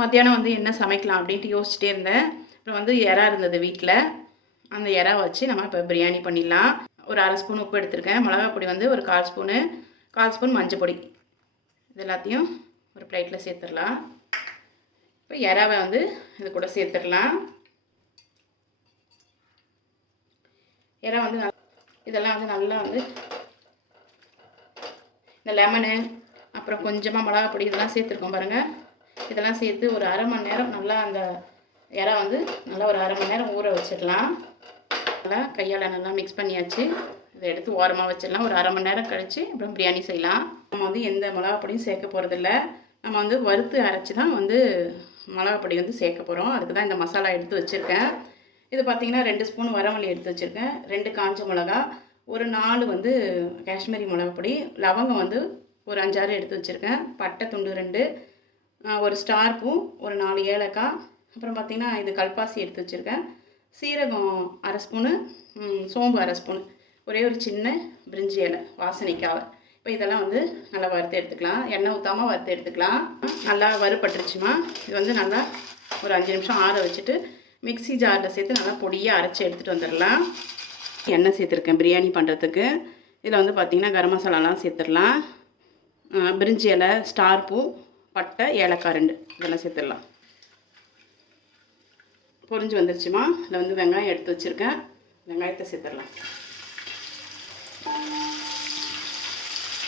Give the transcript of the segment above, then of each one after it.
மத்தியானம் வந்து என்ன சமைக்கலாம் அப்படின்ட்டு யோசிச்சுட்டே இருந்தேன். அப்புறம் வந்து இறா இருந்தது வீட்டில் அந்த இறா வச்சு நம்ம இப்போ பிரியாணி பண்ணிடலாம். ஒரு அரை ஸ்பூன் உப்பு எடுத்திருக்கேன். மிளகாய் பொடி வந்து ஒரு கால் ஸ்பூனு கால் ஸ்பூன் மஞ்சள் பொடி. இது எல்லாத்தையும் ஒரு பிளேட்டில் சேர்த்துடலாம். இப்போ இறாவை வந்து இது கூட சேர்த்துடலாம். இறா வந்து நல்லா இதெல்லாம் வந்து நல்லா வந்து இந்த லெமனு அப்புறம் கொஞ்சமாக மிளகா பொடி இதெல்லாம் சேர்த்துருக்கோம் பாருங்கள் இதெல்லாம் சேர்த்து ஒரு அரை மணி நேரம் நல்லா அந்த இறா வந்து நல்லா ஒரு அரை மணி நேரம் ஊற வச்சிடலாம். நல்லா கையால் நல்லா மிக்ஸ் பண்ணியாச்சு. இதை எடுத்து ஓரமாக வச்சிடலாம். ஒரு அரை மணி நேரம் கழித்து அப்புறம் பிரியாணி செய்யலாம். நம்ம வந்து எந்த மிளகா பொடியும் சேர்க்க போகிறதில்ல நம்ம வந்து வறுத்து அரைச்சி தான் வந்து மிளகா பொடி வந்து சேர்க்க போகிறோம் அதுக்கு தான் இந்த மசாலா எடுத்து வச்சுருக்கேன். இது பார்த்திங்கன்னா ரெண்டு ஸ்பூன் வரமல்லி எடுத்து வச்சுருக்கேன். ரெண்டு காஞ்ச மிளகா ஒரு நாலு வந்து காஷ்மீரி மிளகா பொடி லவங்கம் வந்து ஒரு அஞ்சாறு எடுத்து வச்சுருக்கேன். பட்டை துண்டு ரெண்டு ஒரு ஸ்டார் பூ ஒரு நாலு ஏலக்காய் அப்புறம் பார்த்திங்கன்னா இது கல்பாசி எடுத்து வச்சுருக்கேன். சீரகம் அரை ஸ்பூனு சோம்பு அரை ஸ்பூனு. ஒரே ஒரு சின்ன பிரிஞ்சி இலை வாசனைக்காக. இப்போ இதெல்லாம் வந்து நல்லா வறுத்து எடுத்துக்கலாம். எண்ணெய் ஊற்றாமல் வறுத்து எடுத்துக்கலாம். நல்லா வறுப்பட்டுருச்சுமா இது வந்து நல்லா ஒரு அஞ்சு நிமிஷம் ஆற வச்சுட்டு மிக்ஸி ஜாரில் சேர்த்து நல்லா பொடியாக அரைச்சி எடுத்துகிட்டு வந்துடலாம். எண்ணெய் சேர்த்துருக்கேன் பிரியாணி பண்ணுறதுக்கு இதில் வந்து பார்த்திங்கன்னா கரம் மசாலாலாம் சேர்த்துடலாம். பிரிஞ்சி இலை ஸ்டார் பூ பட்டை ஏலக்காய் ரெண்டு. இதெல்லாம் சேர்த்துடலாம். பொறிஞ்சு வந்துருச்சுமா. இதில் வந்து வெங்காயம் எடுத்து வச்சுருக்கேன். வெங்காயத்தை சேர்த்துடலாம்.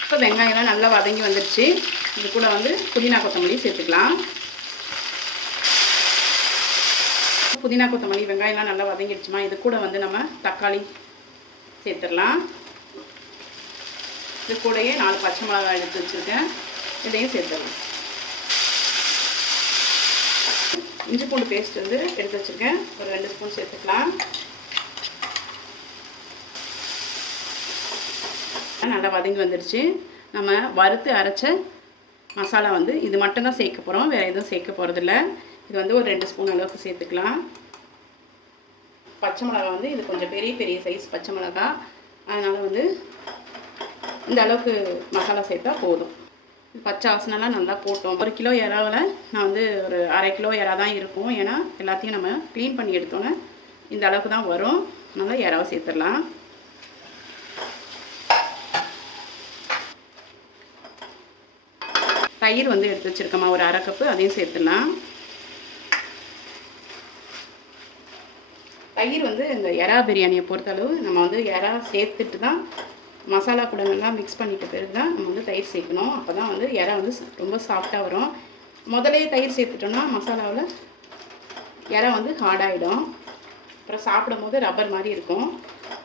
இப்போ வெங்காயம்லாம் நல்லா வதங்கி வந்துருச்சு. இது கூட வந்து புதினா கொத்தமல்லி சேர்த்துக்கலாம். புதினா கொத்தமல்லி வெங்காயம்லாம் நல்லா வதங்கிடுச்சுமா. இது கூட வந்து நம்ம தக்காளி சேர்த்துடலாம். இது கூடயே நாலு பச்சை மிளகாய் எடுத்து வச்சுருக்கேன். இதையும் சேர்த்துடலாம். இஞ்சி பூண்டு பேஸ்ட் வந்து எடுத்து வச்சுருக்கேன். ஒரு ரெண்டு ஸ்பூன் சேர்த்துக்கலாம். நல்லா வதங்கி வந்துடுச்சு. நம்ம வறுத்து அரைச்ச மசாலா வந்து இது மட்டும்தான் சேர்க்க போகிறோம் வேறு எதுவும் சேர்க்க போகிறதில்ல இது வந்து ஒரு ரெண்டு ஸ்பூன் அளவுக்கு சேர்த்துக்கலாம். பச்சை மிளகா வந்து இது கொஞ்சம் பெரிய பெரிய சைஸ் பச்சை மிளகா. அதனால் வந்து இந்த அளவுக்கு மசாலா சேர்த்தா போதும். பச்சை வாசனைலாம் நல்லா போட்டோம். ஒரு கிலோ இறாவில் நான் வந்து ஒரு அரை கிலோ இறா தான் இருக்கும். ஏன்னா எல்லாத்தையும் நம்ம க்ளீன் பண்ணி எடுத்தோன்னே இந்த அளவுக்கு தான் வரும். அதனால் இறாவை சேர்த்துடலாம். தயிர் வந்து எடுத்து வச்சுருக்கோம்மா. ஒரு அரை கப்பு அதையும் சேர்த்துடலாம். தயிர் வந்து இந்த எறா பிரியாணியை பொறுத்தளவு நம்ம வந்து எறா சேர்த்துட்டு தான் மசாலா கூட மிக்ஸ் பண்ணிட்ட பிறகு தான் நம்ம வந்து தயிர் சேர்க்கணும். அப்போ தான் வந்து இறை வந்து ரொம்ப சாஃப்டாக வரும். முதலே தயிர் சேர்த்துட்டோம்னா மசாலாவில் இறை வந்து ஹார்டாகிடும் அப்புறம் சாப்பிடும் போது ரப்பர் மாதிரி இருக்கும்.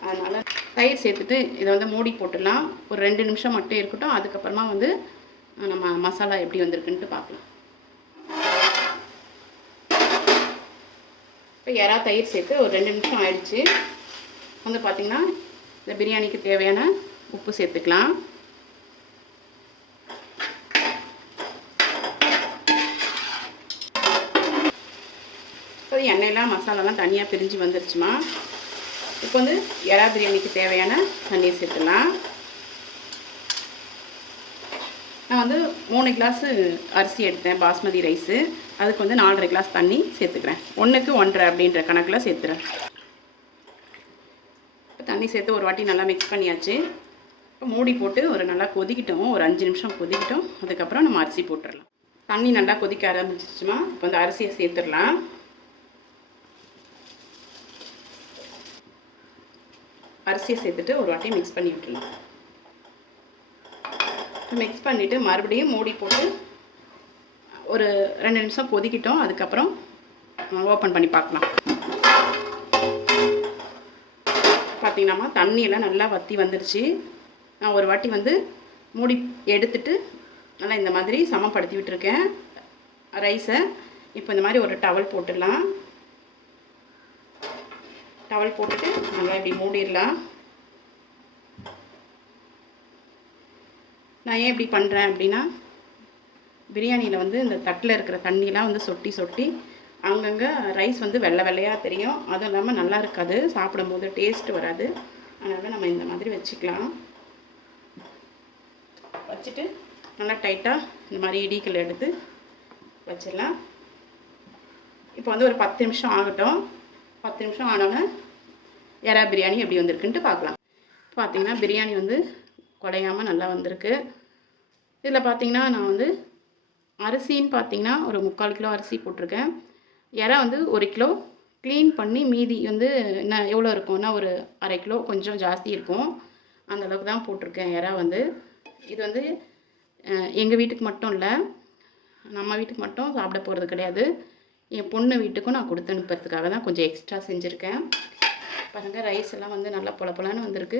அதனால் தயிர் சேர்த்துட்டு இதை வந்து மூடி போட்டுடலாம். ஒரு ரெண்டு நிமிஷம் மட்டும் இருக்கட்டும். அதுக்கப்புறமா வந்து நம்ம மசாலா எப்படி வந்திருக்குன்ட்டு பார்க்கலாம். இப்போ இறா தயிர் சேர்த்து ஒரு ரெண்டு நிமிஷம் ஆயிடுச்சு. வந்து பார்த்திங்கன்னா இந்த பிரியாணிக்கு தேவையான உப்பு சேர்த்துக்கலாம். இப்போ எண்ணெயெல்லாம் மசாலாலாம் தனியாக பிரிஞ்சு வந்துருச்சுமா. இப்போ வந்து எறா பிரியாணிக்கு தேவையான தண்ணியை சேர்த்துக்கலாம் நான் வந்து மூணு கிளாஸு அரிசி எடுத்தேன் பாஸ்மதி ரைஸு. அதுக்கு வந்து நாலரை கிளாஸ் தண்ணி சேர்த்துக்கிறேன். ஒன்றுக்கு ஒன்றரை அப்படின்ற கணக்கில் சேர்த்துறேன். இப்போ தண்ணி சேர்த்து ஒரு வாட்டி நல்லா மிக்ஸ் பண்ணியாச்சு. இப்போ மூடி போட்டு ஒரு நல்லா கொதிக்கிட்டோம். ஒரு அஞ்சு நிமிஷம் கொதிக்கிட்டோம். அதுக்கப்புறம் நம்ம அரிசி போட்டுடலாம். தண்ணி நல்லா கொதிக்க ஆரம்பிச்சிச்சுமா இப்போ அந்த அரிசியை சேர்த்துடலாம். அரிசியை சேர்த்துட்டு ஒரு வாட்டி மிக்ஸ் பண்ணி விட்டுடலாம். மிக்ஸ் பண்ணிவிட்டு மறுபடியும் மூடி போட்டு ஒரு ரெண்டு நிமிஷம் கொதிக்கிட்டோம். அதுக்கப்புறம் ஓப்பன் பண்ணி பார்க்கலாம். பார்த்தீங்கன்னா தண்ணியெல்லாம் நல்லா வற்றி வந்துருச்சு. நான் ஒரு வாட்டி வந்து மூடி எடுத்துட்டு நல்லா இந்த மாதிரி சமப்படுத்தி விட்டுருக்கேன் ரைஸை இப்போ இந்த மாதிரி ஒரு டவல் போட்டுடலாம். டவல் போட்டுட்டு நல்லா இப்படி மூடிடலாம். நான் ஏன் இப்படி பண்ணுறேன் அப்படின்னா பிரியாணியில் வந்து இந்த தட்டில் இருக்கிற தண்ணியெலாம் வந்து சொட்டி சொட்டி அங்கங்கே ரைஸ் வந்து வெள்ளை வெள்ளையாக தெரியும். அதுவும் இல்லாமல் நல்லா இருக்காது. சாப்பிடும்போது டேஸ்ட் வராது. அதனால் நம்ம இந்த மாதிரி வச்சுக்கலாம். வச்சுட்டு நல்லா டைட்டாக இந்த மாதிரி இடிக்கல் எடுத்து வச்சிடலாம். இப்போ வந்து ஒரு பத்து நிமிஷம் ஆகட்டும். பத்து நிமிஷம் ஆனோன்னே எறா பிரியாணி எப்படி வந்திருக்குன்ட்டு பார்க்கலாம். பார்த்தீங்கன்னா பிரியாணி வந்து குலையாமல் நல்லா வந்திருக்கு. இதில் பார்த்தீங்கன்னா நான் வந்து அரிசின்னு பார்த்தீங்கன்னா ஒரு முக்கால் கிலோ அரிசி போட்டிருக்கேன். இறா வந்து ஒரு கிலோ க்ளீன் பண்ணி மீதி வந்து என்ன எவ்வளோ இருக்கும்னா ஒரு அரை கிலோ கொஞ்சம் ஜாஸ்தி இருக்கும். அந்த அளவுக்கு தான் போட்டிருக்கேன் இறா வந்து. இது வந்து எங்கள் வீட்டுக்கு மட்டும் இல்லை நம்ம வீட்டுக்கு மட்டும் சாப்பிட போகிறது கிடையாது. என் பொண்ணு வீட்டுக்கும் நான் கொடுத்து அனுப்புறதுக்காக தான் கொஞ்சம் எக்ஸ்ட்ரா செஞ்சுருக்கேன். பாருங்கள் ரைஸ் எல்லாம் வந்து நல்லா பொல பொலன்னு வந்திருக்கு.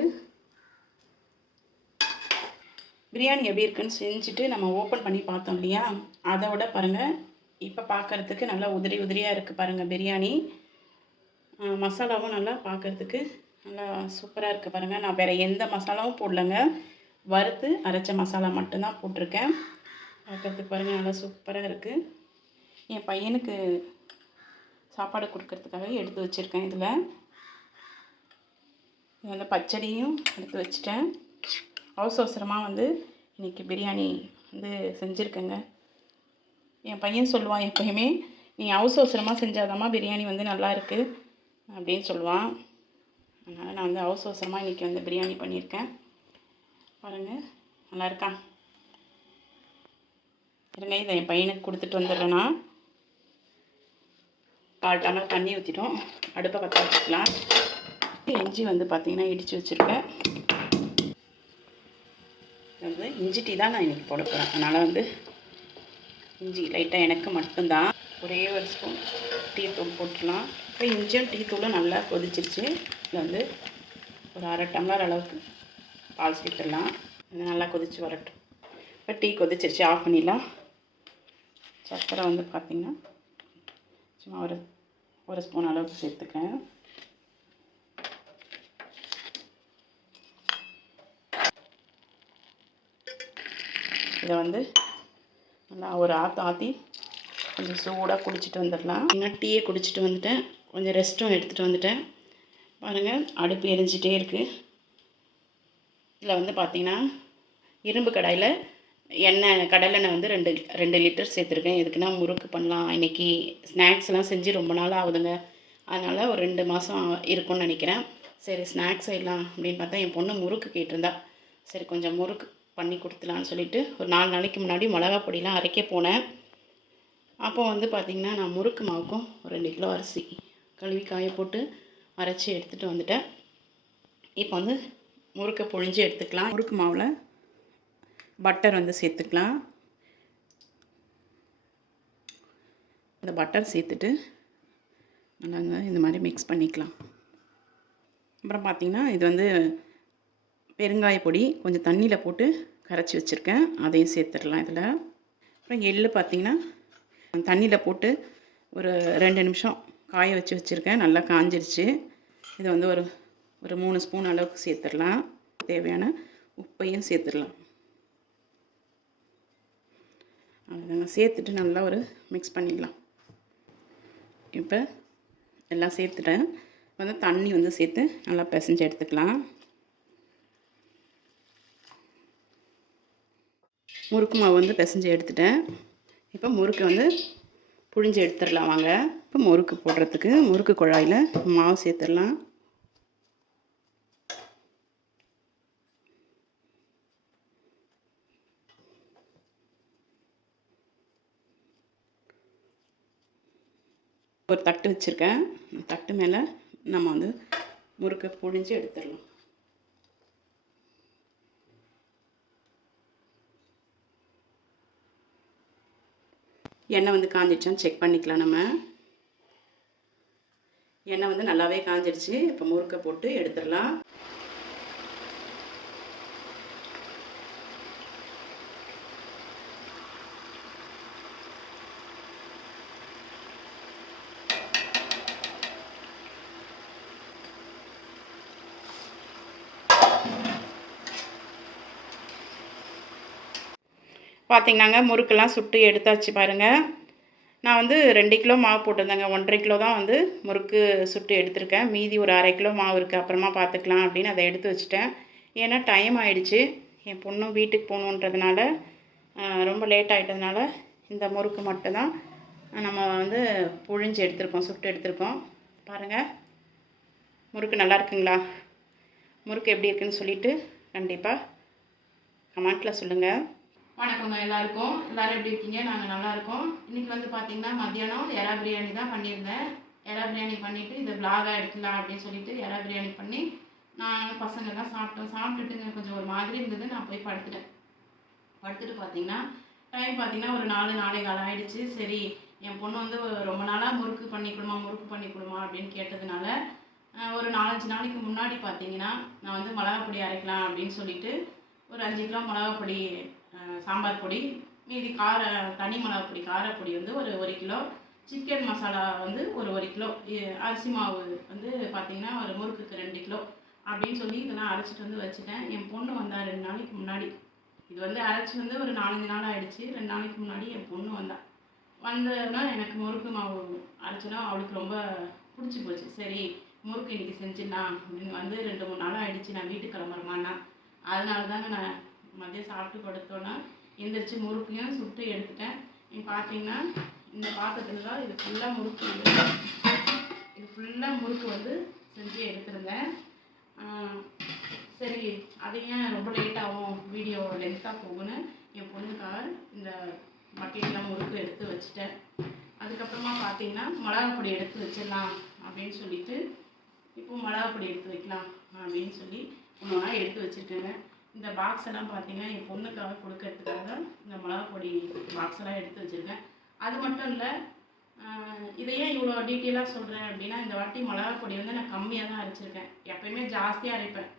பிரியாணி எப்படி இருக்குன்னு செஞ்சுட்டு நம்ம ஓப்பன் பண்ணி பார்த்தோம் இல்லையா? அதை விட பாருங்கள் இப்போ பார்க்குறதுக்கு நல்லா உதிரி உதிரியாக இருக்குது பாருங்கள் பிரியாணி. மசாலாவும் நல்லா பார்க்குறதுக்கு நல்லா சூப்பராக இருக்குது பாருங்கள் நான் வேறு எந்த மசாலாவும் போடலைங்க. வறுத்து அரைச்ச மசாலா மட்டும்தான் போட்டிருக்கேன். பார்க்குறதுக்கு பாருங்கள் நல்லா சூப்பராக இருக்குது என் பையனுக்கு சாப்பாடு கொடுக்கறதுக்காக எடுத்து வச்சுருக்கேன் இதில். இது வந்து பச்சடியும் எடுத்து வச்சுட்டேன். அவசர அவசரமாக வந்து இன்றைக்கி பிரியாணி வந்து செஞ்சுருக்கேங்க. என் பையன் சொல்லுவான் எப்பயுமே நீ அவசர அவசரமாக செஞ்சாதாம்மா பிரியாணி வந்து நல்லா இருக்குது அப்படின்னு சொல்லுவான். அதனால் நான் வந்து அவசர அவசரமாக இன்றைக்கி வந்து பிரியாணி பண்ணியிருக்கேன். பாருங்கள் நல்லா இருக்கா? இருங்க இதை என் பையனுக்கு கொடுத்துட்டு வந்துடுறேன்னா கால் டம்ளர் தண்ணி ஊற்றிட்டோம் அடுப்பை பற்ற வச்சுக்கலாம். இஞ்சி வந்து பார்த்தீங்கன்னா இடித்து வச்சுருக்கேன். வந்து இஞ்சி டீ தான் நான் இன்றைக்கி போட போகிறேன் அதனால் வந்து இஞ்சி லைட்டாக எனக்கு மட்டும்தான். ஒரே ஒரு ஸ்பூன் டீ தூள் போட்டுடலாம். இப்போ இஞ்சியும் டீ தூளும் நல்லா கொதிச்சிருச்சு. இதில் வந்து ஒரு அரை டம்ளர் அளவுக்கு பால் சேர்த்துடலாம் இது நல்லா கொதிச்சு வரட்டும். இப்போ டீ கொதிச்சிருச்சு ஆஃப் பண்ணிடலாம். சர்க்கரை வந்து பார்த்திங்கன்னா சும்மா ஒரு ஒரு ஸ்பூன் அளவுக்கு சேர்த்துக்கிறேன். இதை வந்து நல்லா ஒரு ஆற்று ஆற்றி கொஞ்சம் சூடாக குடிச்சிட்டு வந்துடலாம். இன்னும் டீயை குடிச்சிட்டு வந்துட்டேன். கொஞ்சம் ரெஸ்ட்டும் எடுத்துகிட்டு வந்துட்டேன். பாருங்கள் அடுப்பு எரிஞ்சிட்டே இருக்குது இதில் வந்து பார்த்திங்கன்னா இரும்பு கடாயில் எண்ணெய் கடலெண்ணெய் வந்து ரெண்டு ரெண்டு லிட்டர் சேர்த்துருக்கேன். எதுக்குன்னா முறுக்கு பண்ணலாம். இன்றைக்கி ஸ்நாக்ஸ்லாம் செஞ்சு ரொம்ப நாள் ஆகுதுங்க. அதனால் ஒரு ரெண்டு மாதம் இருக்கும்னு நினைக்கிறேன். சரி ஸ்நாக்ஸ் செய்யலாம் அப்படின்னு பார்த்தா என் பொண்ணு முறுக்கு கேட்டிருந்தா. சரி கொஞ்சம் முறுக்கு பண்ணி கொடுத்துலான்னு சொல்லிட்டு ஒரு நாலு நாளைக்கு முன்னாடி மிளகா பொடியெலாம் அரைக்க போனேன். அப்போ வந்து பார்த்திங்கன்னா நான் முறுக்கு மாவுக்கும் ஒரு ரெண்டு கிலோ அரிசி கழுவி காய போட்டு அரைச்சி எடுத்துகிட்டு வந்துட்டேன். இப்போ வந்து முறுக்கை பொழிஞ்சு எடுத்துக்கலாம். முறுக்கு மாவில் பட்டர் வந்து சேர்த்துக்கலாம். இந்த பட்டர் சேர்த்துட்டு நல்லாங்க இந்த மாதிரி மிக்ஸ் பண்ணிக்கலாம். அப்புறம் பார்த்திங்கன்னா இது வந்து பெருங்காய பொடி கொஞ்சம் தண்ணியில் போட்டு கரைச்சி வச்சுருக்கேன். அதையும் சேர்த்துடலாம் இதில். அப்புறம் எள்ளு பார்த்திங்கன்னா தண்ணியில் போட்டு ஒரு ரெண்டு நிமிஷம் காய வச்சு வச்சுருக்கேன். நல்லா காஞ்சிருச்சு. இது வந்து ஒரு ஒரு மூணு ஸ்பூன் அளவுக்கு சேர்த்துடலாம். தேவையான உப்பையும் சேர்த்துடலாம். அவ்வளோதாங்க சேர்த்துட்டு நல்லா ஒரு மிக்ஸ் பண்ணிடலாம். இப்போ எல்லாம் சேர்த்துட்டேன். வந்து தண்ணி வந்து சேர்த்து நல்லா பிசைஞ்சு எடுத்துக்கலாம். முறுக்கு மாவு வந்து பிசைஞ்சு எடுத்துட்டேன். இப்போ முறுக்கு வந்து புழிஞ்சு எடுத்துடலாம் வாங்க. இப்போ முறுக்கு போடுறதுக்கு முறுக்கு குழாயில் மாவு சேர்த்துடலாம். ஒரு தட்டு வச்சுருக்கேன். தட்டு மேலே நம்ம வந்து முறுக்கை புழிஞ்சு எடுத்துடலாம். எண்ணெய் வந்து காஞ்சிடுச்சான்னு செக் பண்ணிக்கலாம் நம்ம. எண்ணெய் வந்து நல்லாவே காஞ்சிடுச்சு. இப்போ முறுக்கை போட்டு எடுத்துடலாம். பார்த்திங்கன்னாங்க முறுக்கெல்லாம் சுட்டு எடுத்தாச்சு பாருங்கள் நான் வந்து ரெண்டு கிலோ மாவு போட்டிருந்தேங்க. ஒன்றரை கிலோ தான் வந்து முறுக்கு சுட்டு எடுத்திருக்கேன். மீதி ஒரு அரை கிலோ மாவு இருக்குது அப்புறமா பார்த்துக்கலாம் அப்படின்னு அதை எடுத்து வச்சுட்டேன். ஏன்னா டைம் ஆகிடுச்சு என் பொண்ணும் வீட்டுக்கு போகணுன்றதுனால ரொம்ப லேட் ஆகிட்டதுனால இந்த முறுக்கு மட்டும் தான் நம்ம வந்து புழிஞ்சு எடுத்திருக்கோம் சுட்டு எடுத்திருக்கோம். பாருங்கள் முறுக்கு நல்லா இருக்குங்களா? முறுக்கு எப்படி இருக்குன்னு சொல்லிட்டு கண்டிப்பாக கமெண்ட்டில் சொல்லுங்கள் வணக்கங்க எல்லாருக்கும்? எல்லாரும் எப்படி இருக்கீங்க? நாங்கள் நல்லா இருக்கோம். இன்னைக்கு வந்து பார்த்தீங்கன்னா மத்தியானம் எறா பிரியாணி தான் பண்ணியிருந்தேன். எறா பிரியாணி பண்ணிவிட்டு இதை vlog-ஆ எடுக்கலாம் அப்படின்னு சொல்லிட்டு எறா பிரியாணி பண்ணி நான் பசங்கள்லாம் சாப்பிட்டோம். சாப்பிட்டுட்டு கொஞ்சம் ஒரு மாதிரி இருந்தது. நான் போய் படுத்துட்டேன். படுத்துட்டு பார்த்தீங்கன்னா டைம் பார்த்தீங்கன்னா ஒரு நாலு நாளை காலம் ஆயிடுச்சு. சரி என் பொண்ணு வந்து ரொம்ப நாளாக முறுக்கு பண்ணி கொடுமா முறுக்கு பண்ணி கொடுமா அப்படின்னு கேட்டதுனால ஒரு நாலஞ்சு நாளைக்கு முன்னாடி பார்த்தீங்கன்னா நான் வந்து மிளகாப்பொடி அரைக்கலாம் அப்படின்னு சொல்லிட்டு ஒரு அஞ்சு கிலோ மிளகாப்பொடி சாம்பார் பொடி மீதி கார தனி மிளகாப் பொடி காரப்பொடி வந்து ஒரு ஒரு கிலோ சிக்கன் மசாலா வந்து ஒரு ஒரு கிலோ அரிசி மாவு வந்து பார்த்தீங்கன்னா ஒரு முறுக்குக்கு ரெண்டு கிலோ அப்படின்னு சொல்லி இதெல்லாம் அரைச்சிட்டு வந்து வச்சுட்டேன். என் பொண்ணு வந்தால் ரெண்டு நாளைக்கு முன்னாடி. இது வந்து அரைச்சி வந்து ஒரு நாலஞ்சு நாள் ஆகிடுச்சு ரெண்டு நாளைக்கு முன்னாடி என் பொண்ணு வந்தா. வந்ததுன்னா எனக்கு முறுக்கு மாவு அரைச்சினா அவளுக்கு ரொம்ப பிடிச்சி போச்சு. சரி முறுக்கு இன்றைக்கி செஞ்சிடலாம் அப்படின்னு வந்து ரெண்டு மூணு நாள் ஆகிடுச்சு நான் வீட்டுக்கு கிளம்புறமான்னா அதனால தாங்க நான் மதியம் சாப்பிட்டு படுத்தோன்னா எந்திரிச்சு முறுக்கையும் சுட்டு எடுத்துட்டேன். நீங்கள் பார்த்தீங்கன்னா இந்த பாத்திரத்தில் தான் இது ஃபுல்லாக முறுக்கு வந்து இது ஃபுல்லாக முறுக்கு வந்து செஞ்சு எடுத்திருந்தேன். சரி அது ஏன் ரொம்ப லேட் ஆகும்? வீடியோ லென்த்தாக போகும்னு என் பொண்ணுக்காக இந்த பக்கெட்லாம் முறுக்கு எடுத்து வச்சுட்டேன். அதுக்கப்புறமா பார்த்தீங்கன்னா மிளகா பொடி எடுத்து வச்சிடலாம் அப்படின்னு சொல்லிட்டு இப்போ மிளகா பொடி எடுத்து வைக்கலாம் அப்படின்னு சொல்லி ஒன்று ஒன்றா எடுத்து வச்சுருக்கேங்க. இந்த பாக்ஸ் எல்லாம் பார்த்தீங்கன்னா என் பொண்ணுக்காக கொடுக்கறதுக்காக இந்த மிளகா பொடி பாக்ஸ் எல்லாம் எடுத்து வச்சுருக்கேன். அது மட்டும் இல்லை இதை ஏன் இவ்வளோ டீட்டெயிலாக சொல்கிறேன் அப்படின்னா இந்த வாட்டி மிளகா பொடி வந்து நான் கம்மியாக தான் அரைச்சிருக்கேன். எப்பயுமே ஜாஸ்தியாக அரைப்பேன்.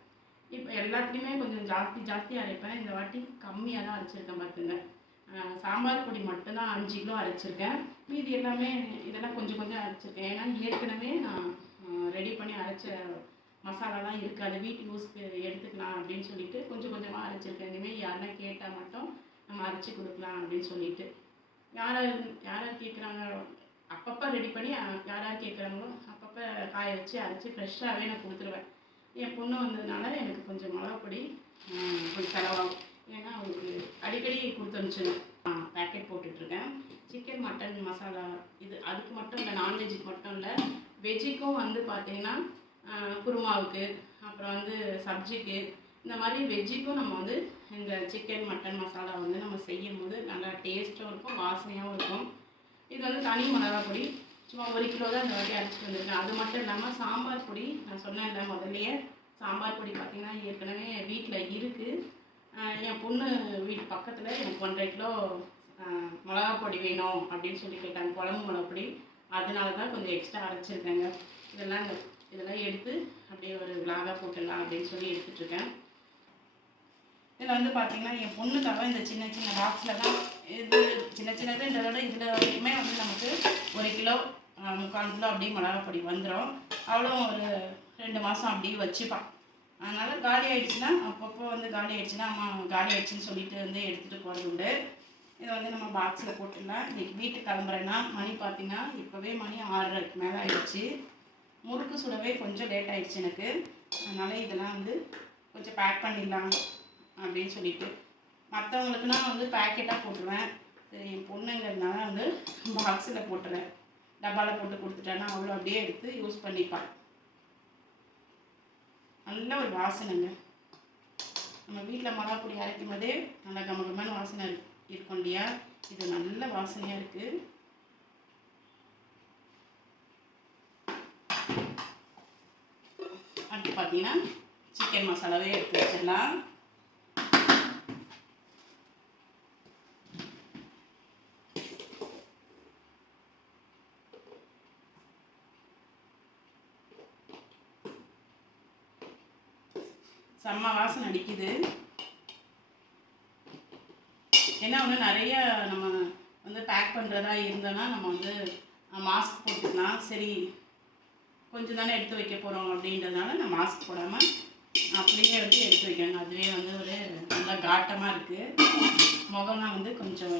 இப்போ எல்லாத்துலேயுமே கொஞ்சம் ஜாஸ்தி ஜாஸ்தியாக அரைப்பேன். இந்த வாட்டி கம்மியாக தான் அரைச்சிருக்கேன் பார்த்துங்க சாம்பார் பொடி மட்டும்தான் அஞ்சு கிலோ அரைச்சிருக்கேன். மீதி எல்லாமே இதெல்லாம் கொஞ்சம் கொஞ்சம் அரைச்சிருக்கேன். ஏன்னா ஏற்கனவே நான் ரெடி பண்ணி அரைச்ச மசாலாலாம் இருக்குது அதை வீட்டு யூஸ் எடுத்துக்கலாம் அப்படின்னு சொல்லிட்டு கொஞ்சம் கொஞ்சமாக அரைச்சிருக்கேன். இனிமேல் யாருன்னா கேட்டால் மட்டும் நம்ம அரைச்சி கொடுக்கலாம் அப்படின்னு சொல்லிட்டு. யார் யார் யார் கேட்குறாங்க அப்பப்போ ரெடி பண்ணி யார் யார் கேட்குறாங்களோ அப்பப்போ காய வச்சு அரைச்சி ஃப்ரெஷ்ஷாகவே நான் கொடுத்துருவேன். என் பொண்ணு வந்ததுனால எனக்கு கொஞ்சம் மிளகா பொடி கொஞ்சம் செலவாகும். ஏன்னா அவங்களுக்கு அடிக்கடி கொடுத்து அனுப்பிச்சிடுவேன் பேக்கெட் போட்டுட்ருக்கேன். சிக்கன் மட்டன் மசாலா இது அதுக்கு மட்டும் இல்லை நான்வெஜ்ஜுக்கு மட்டும் இல்லை வெஜ்ஜுக்கும் வந்து பார்த்தீங்கன்னா குருமாவுக்கு அப்புறம் வந்து சப்ஜிக்கு இந்த மாதிரி வெஜ்ஜுக்கும் நம்ம வந்து இந்த சிக்கன் மட்டன் மசாலா வந்து நம்ம செய்யும் போது நல்லா டேஸ்ட்டும் இருக்கும் வாசனையாகவும் இருக்கும். இது வந்து தனி மிளகா பொடி. சும்மா ஒரு கிலோ தான் இந்த வாட்டி அரைச்சிட்டு வந்திருக்கேன். அது மட்டும் இல்லாமல் சாம்பார் பொடி நான் சொன்னேன்ல முதல்லையே சாம்பார் பொடி பார்த்திங்கன்னா ஏற்கனவே வீட்டில் இருக்குது என் பொண்ணு வீட்டு பக்கத்தில் எனக்கு ஒன்றரை கிலோ மிளகா பொடி வேணும் அப்படின்னு சொல்லி கேட்டாங்க. குழம்பு மிளகா பொடி. அதனால தான் கொஞ்சம் எக்ஸ்ட்ரா அரைச்சிருக்கேங்க. இதெல்லாம் இந்த இதெல்லாம் எடுத்து அப்படியே ஒரு விலாகாக போட்டுடலாம் அப்படின்னு சொல்லி எடுத்துட்ருக்கேன் இதில் வந்து பார்த்திங்கன்னா என் பொண்ணுக்காக இந்த சின்ன சின்ன பாக்ஸில் தான் இது சின்ன சின்னதுன்றத விட இதில் வரைக்குமே வந்து நமக்கு ஒரு கிலோ முக்கால் கிலோ அப்படியே மிளகாப்பொடி வந்துடும் அவ்வளோ ஒரு ரெண்டு மாதம் அப்படியே வச்சுப்பான் அதனால் காலி ஆகிடுச்சுன்னா அப்பப்போ வந்து காலி ஆகிடுச்சுன்னா அம்மா காலி ஆகிடுச்சின்னு சொல்லிட்டு வந்து எடுத்துகிட்டு போகிறது உண்டு. இதை வந்து நம்ம பாக்ஸில் போட்டுடலாம். இன்றைக்கி வீட்டுக்கு கிளம்புறேன்னா மணி பார்த்திங்கன்னா இப்போவே மணி ஆறரைக்கு மேலே ஆகிடுச்சு முறுக்கு சுடவே கொஞ்சம் லேட் ஆகிடுச்சு எனக்கு. அதனால் இதெல்லாம் வந்து கொஞ்சம் பேக் பண்ணிடலாம் அப்படின்னு சொல்லிட்டு. மற்றவங்களுக்குனா வந்து பேக்கெட்டாக போட்டுருவேன். சரி என் பொண்ணுங்கிறதுனால வந்து பாக்ஸில் போட்டுறேன் டப்பாவில் போட்டு கொடுத்துட்டேன்னா அவ்வளோ அப்படியே எடுத்து யூஸ் பண்ணிப்பாள் நல்ல ஒரு வாசனைங்க. நம்ம வீட்டில் மிளகா பொடி அரைக்கும் போதே நல்லா கமகமான வாசனை இருக்கும் இல்லையா? இது நல்ல வாசனையாக இருக்குது அடுத்து பார்த்தீங்கன்னா சிக்கன் மசாலாவே எடுத்து வச்சிடலாம். செம்ம வாசனை அடிக்குது. ஏன்னா வந்து நிறைய நம்ம வந்து பேக் பண்ணுறதா இருந்தோன்னா நம்ம வந்து மாஸ்க் போட்டுக்கலாம். சரி கொஞ்சம் தானே எடுத்து வைக்க போகிறோம் அப்படின்றதுனால நான் மாஸ்க் போடாமல் அப்படியே வந்து எடுத்து வைக்கிறேங்க. அதுவே வந்து ஒரு நல்லா காட்டமாக இருக்குது முகம்லாம் வந்து கொஞ்சம்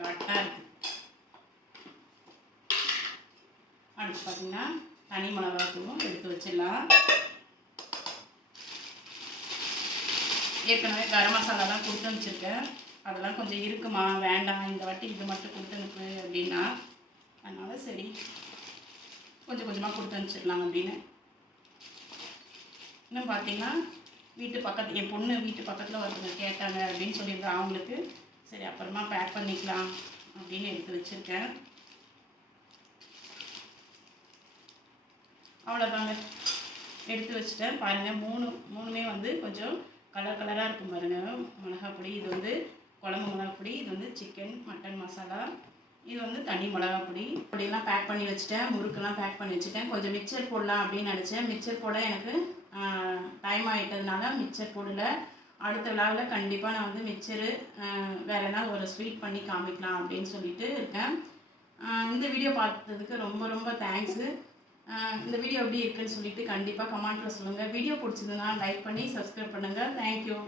காட்டாக இருக்குது அடுத்து பார்த்தீங்கன்னா தனி மிளகாத்தூளும் எடுத்து வச்சிடலாம். ஏற்கனவே கரம் மசாலாலாம் கொடுத்து அனுப்பிச்சிருக்கேன் அதெல்லாம் கொஞ்சம் இருக்குமா? வேண்டாம் இந்த வாட்டி இது மட்டும் கொடுத்து அனுப்பு அப்படின்னா. அதனால் சரி. கொஞ்சம் கொஞ்சமாக கொடுத்து அனுப்பிச்சிடலாம் அப்படின்னு. இன்னும் பார்த்தீங்கன்னா வீட்டு பக்கத்து என் பொண்ணு வீட்டு பக்கத்தில் ஒருத்தங்க கேட்டாங்க அப்படின்னு சொல்லியிருந்தேன் அவங்களுக்கு. சரி அப்புறமா பேக் பண்ணிக்கலாம் அப்படின்னு எடுத்து வச்சுருக்கேன். அவ்வளோதாங்க எடுத்து வச்சுட்டேன். பாருங்கள் மூணு மூணுமே வந்து கொஞ்சம் கலர் கலராக இருக்கும் பாருங்கள் மிளகாப்பொடி இது வந்து குழம்பு மிளகாப்பொடி இது வந்து சிக்கன் மட்டன் மசாலா இது வந்து தனி மிளகாப் பொடி. பொடியெல்லாம் பேக் பண்ணி வச்சுட்டேன். முறுக்கெல்லாம் பேக் பண்ணி வச்சுட்டேன். கொஞ்சம் மிக்சர் போடலாம் அப்படின்னு நினச்சேன். மிக்சர் போட எனக்கு டைம் ஆகிட்டதுனால மிக்சர் போடல. அடுத்த விழாவில் கண்டிப்பாக நான் வந்து மிக்சரு வேறு எதாவது ஒரு ஸ்வீட் பண்ணி காமிக்கலாம் அப்படின்னு சொல்லிட்டு இருக்கேன். இந்த வீடியோ பார்த்ததுக்கு ரொம்ப ரொம்ப தேங்க்ஸு இந்த வீடியோ எப்படி இருக்குன்னு சொல்லிட்டு கண்டிப்பாக கமெண்ட்டில் சொல்லுங்கள் வீடியோ பிடிச்சதுன்னா லைக் பண்ணி சப்ஸ்கிரைப் பண்ணுங்கள் தேங்க்யூ